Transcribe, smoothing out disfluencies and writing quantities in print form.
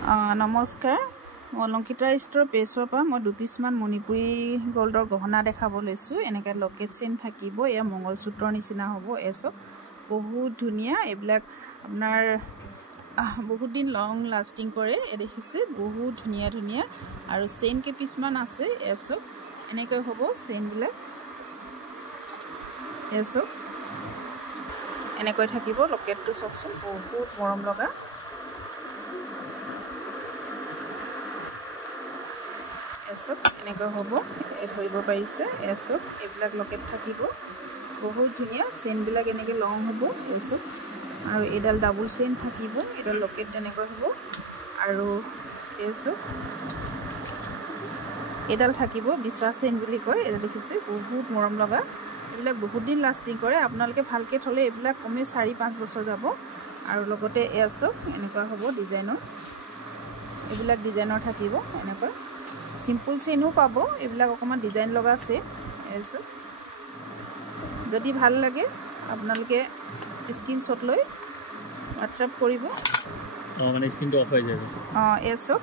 নমস্কাৰ অলংকিতা ষ্ট'ৰ পেজৰ পৰা মই 2 পিছমান মণিপুৰী গোল্ডৰ গহনা দেখাব লৈছোঁ এনেকৈ লকেট চেইন থাকিব এয়া মংগলসূত্ৰৰ নিচিনা হ'ব এছক বহুত ধুনীয়া এইবিলাক আপোনাৰ বহুত দিন লং লাষ্টিং কৰে দেখিছে বহুত ধুনীয়া ধুনীয়া আৰু চেইন কে পিছমান আছে এছক এনেকৈ হ'ব চেইনবিলাক এছক এনেকৈ থাকিব লকেটটো চাওকচোন বহুত মৰম লগা এছক এনেকৈ হ'ব ধৰিব পাৰিছে এছক এইবিলাক লকেট থাকিব বহুত ধুনীয়া চেইনবিলাক এনেকৈ লং হ'ব এছক আৰু এডাল ডাবল চেইন থাকিব এডাল লকেট তেনেকৈ হ'ব আৰু এছক এডাল থাকিব বিছা চেইন বুলি কয় এটা দেখিছে বহুত মৰম লগা এইবিলাক বহুত দিন লাষ্টিং কৰে আপোনালোকে ভালকৈ থ'লে এইবিলাক কমে 4-5 বছৰ যাব আৰু লগতে এছক এনেকুৱা হ'ব ডিজাইনৰ এইবিলাক ডিজাইনৰ থাকিব এনেকুৱা সিম্পল চেইনো পাব এইবিলাক অকমান ডিজাইন লগা চেইন এছক যদি ভাল লাগে আপোনালোকে স্ক্ৰীনশ্বট লৈ হোৱাটছআপ কৰিব মানে স্ক্ৰীনটো অফ হৈ যাব এছক